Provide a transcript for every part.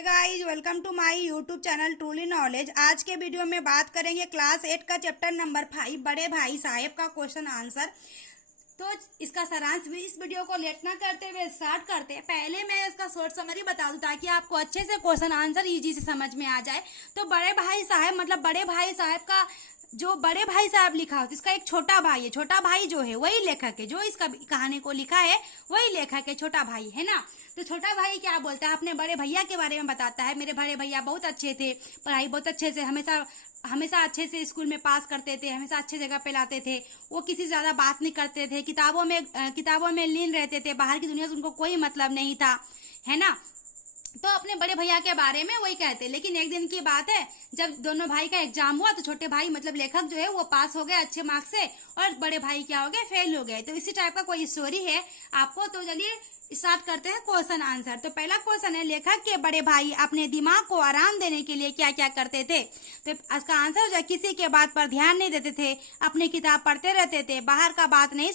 Hey guys, welcome to my YouTube channel truly knowledge. आज के video में बात करेंगे क्लास 8 का चैप्टर नंबर 5 बड़े भाई साहेब का क्वेश्चन आंसर। तो इसका सारांश भी इस वीडियो को लेट ना करते हुए स्टार्ट करते हैं। पहले मैं इसका शॉर्ट समरी बता दूं ताकि आपको अच्छे से क्वेश्चन आंसर इजी से समझ में आ जाए। तो बड़े भाई साहब मतलब बड़े भाई साहब का जो बड़े भाई साहब लिखा हो तो इसका एक छोटा भाई है। छोटा भाई जो है वही लेखक है, जो इसका कहानी को लिखा है वही लेखक है, छोटा भाई है ना। तो छोटा भाई क्या बोलता है, अपने बड़े भैया के बारे में बताता है। मेरे बड़े भैया बहुत अच्छे थे, पढ़ाई बहुत अच्छे से हमेशा अच्छे से स्कूल में पास करते थे, हमेशा अच्छे जगह पे लाते थे। वो किसी ज्यादा बात नहीं करते थे, किताबों में लीन रहते थे, बाहर की दुनिया से उनको कोई मतलब नहीं था, है ना। तो अपने बड़े भैया के बारे में वही कहते। लेकिन एक दिन की बात है, जब दोनों भाई का एग्जाम हुआ तो छोटे भाई मतलब लेखक जो है वो पास हो गए अच्छे मार्क्स से, और बड़े भाई क्या हो गए, फेल हो गए। तो इसी टाइप का कोई स्टोरी है आपको। तो चलिए स्टार्ट करते हैं क्वेश्चन आंसर। तो पहला क्वेश्चन है, लेखक के बड़े भाई अपने दिमाग को आराम देने के लिए क्या क्या करते थे। तो इसका आंसर हो जाए, किसी के बात पर ध्यान नहीं देते थे, अपनी किताब पढ़ते रहते थे, बाहर का बात नहीं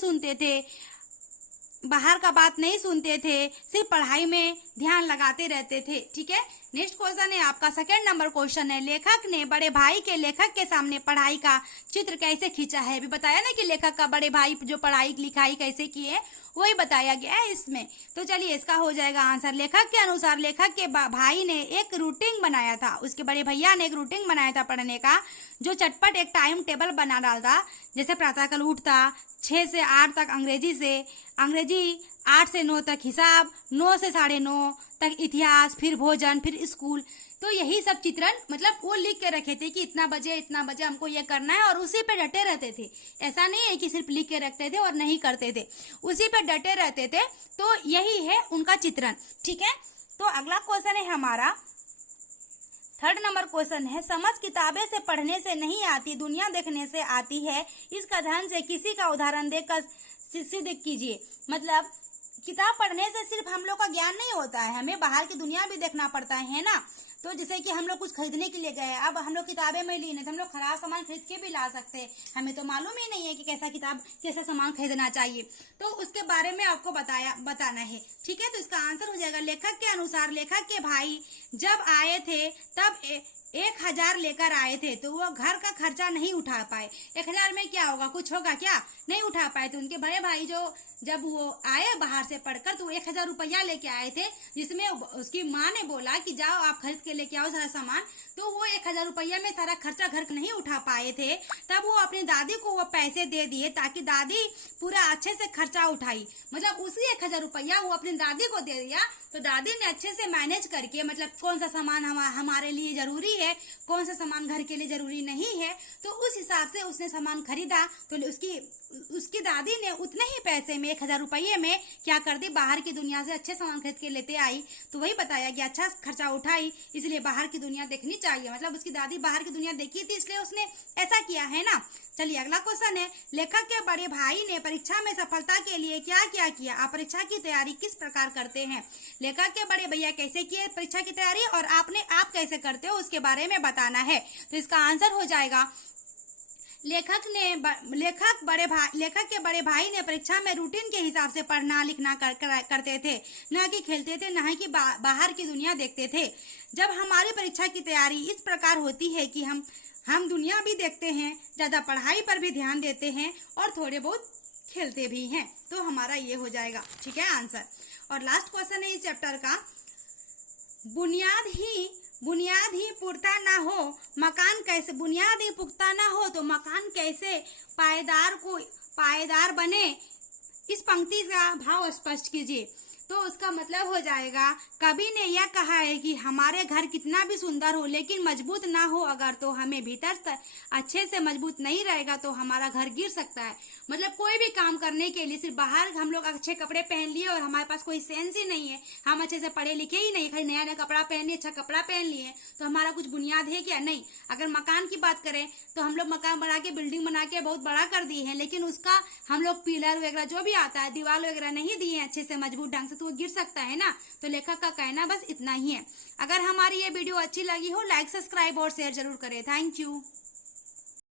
सुनते थे, सिर्फ पढ़ाई में ध्यान लगाते रहते थे। ठीक है, नेक्स्ट क्वेश्चन है आपका सेकंड नंबर क्वेश्चन है, लेखक ने बड़े भाई के लेखक के सामने पढ़ाई का चित्र कैसे खींचा है। अभी बताया ना कि लेखक का बड़े भाई जो पढ़ाई लिखाई कैसे किए, वही बताया गया है इसमें। तो चलिए इसका हो जाएगा आंसर। लेखक के अनुसार लेखक के भाई ने एक रूटीन बनाया था, उसके बड़े भैया ने एक रूटीन बनाया था पढ़ने का, जो चटपट एक टाइम टेबल बना डालता। जैसे प्रातःकाल उठता, 6 से 8 तक अंग्रेजी 8 से 9 तक हिसाब, 9 से 9:30 तक इतिहास, फिर भोजन, फिर स्कूल। तो यही सब चित्रण मतलब वो लिख के रखे थे कि इतना बजे हमको ये करना है, और उसी पे डटे रहते थे। ऐसा नहीं है कि सिर्फ लिख के रखते थे और नहीं करते थे, उसी पे डटे रहते थे। तो यही है उनका चित्रण। ठीक है, तो अगला क्वेश्चन है हमारा थर्ड नंबर क्वेश्चन है, समझ किताबें से पढ़ने से नहीं आती, दुनिया देखने से आती है। इस कथन से किसी का उदाहरण देकर सिद्ध कीजिए। मतलब किताब पढ़ने से सिर्फ हम लोग का ज्ञान नहीं होता है, हमें बाहर की दुनिया भी देखना पड़ता है ना। तो जैसे कि हम लोग कुछ खरीदने के लिए गए, अब हम लोग किताबें में ली नहीं तो हम लोग खराब सामान खरीद के भी ला सकते हैं। हमें तो मालूम ही नहीं है कि कैसा सामान खरीदना चाहिए, तो उसके बारे में आपको बताना है। ठीक है, तो इसका आंसर हो जाएगा, लेखक के अनुसार लेखक के भाई जब आए थे तब 1000 लेकर आए थे, तो वो घर का खर्चा नहीं उठा पाए। 1000 में क्या होगा, कुछ होगा क्या, नहीं उठा पाए। तो उनके बड़े भाई जब वो आए बाहर से पढ़कर तो 1000 रुपया लेके आए थे, जिसमें उसकी माँ ने बोला कि जाओ आप खरीद के लेके आओ सारा सामान। तो वो 1000 रुपया में सारा खर्चा घर नहीं उठा पाए थे, तब वो अपनी दादी को वो पैसे दे दिए ताकि दादी पूरा अच्छे से खर्चा उठाई। मतलब उसी 1000 रुपया वो अपनी दादी को दे दिया, तो दादी ने अच्छे से मैनेज करके मतलब कौन सा सामान हमारे लिए जरूरी है, कौन सा सामान घर के लिए जरूरी नहीं है, तो उस हिसाब से उसने सामान खरीदा। तो उसकी दादी ने उतने ही पैसे में 1000 रुपये में क्या कर दी, बाहर की दुनिया से अच्छे सामान खरीद के लेते आई। तो वही बताया गया, अच्छा खर्चा उठाई इसलिए बाहर की दुनिया देखनी चाहिए। मतलब उसकी दादी बाहर की दुनिया देखी थी इसलिए उसने ऐसा किया है ना। चलिए अगला क्वेश्चन है, लेखक के बड़े भाई ने परीक्षा में सफलता के लिए क्या क्या किया। आप परीक्षा की तैयारी किस प्रकार करते हैं। लेखक के बड़े भैया कैसे किए परीक्षा की तैयारी, और आप कैसे करते हो उसके बारे में बताना है। तो इसका आंसर हो जाएगा, लेखक के बड़े भाई ने परीक्षा में रूटीन के हिसाब से पढ़ना लिखना करते थे, न कि खेलते थे, न कि बाहर की दुनिया देखते थे। जब हमारी परीक्षा की तैयारी इस प्रकार होती है कि हम दुनिया भी देखते हैं, ज्यादा पढ़ाई पर भी ध्यान देते हैं, और थोड़े बहुत खेलते भी हैं, तो हमारा ये हो जाएगा। ठीक है आंसर। और लास्ट क्वेश्चन है इस चैप्टर का, बुनियाद ही पुख्ता ना हो तो मकान कैसे पायदार बने। इस पंक्ति का भाव स्पष्ट कीजिए। तो उसका मतलब हो जाएगा, कवि ने यह कहा है कि हमारे घर कितना भी सुंदर हो लेकिन मजबूत ना हो अगर, तो हमें भीतर अच्छे से मजबूत नहीं रहेगा तो हमारा घर गिर सकता है। मतलब कोई भी काम करने के लिए सिर्फ बाहर हम लोग अच्छे कपड़े पहन लिए और हमारे पास कोई सेंस ही नहीं है, हम अच्छे से पढ़े लिखे ही नहीं, खाली नया नया कपड़ा पहन लिए, अच्छा कपड़ा पहन लिए, तो हमारा कुछ बुनियाद है क्या, नहीं। अगर मकान की बात करें तो हम लोग मकान बना के बिल्डिंग बना के बहुत बड़ा कर दिए हैं, लेकिन उसका हम लोग पिलर वगैरह जो भी आता है, दीवार वगैरह नहीं दिए अच्छे से मजबूत ढंग से, तो वो गिर सकता है ना। तो लेखक का कहना बस इतना ही है। अगर हमारी ये वीडियो अच्छी लगी हो लाइक सब्सक्राइब और शेयर जरूर करें। Thank you.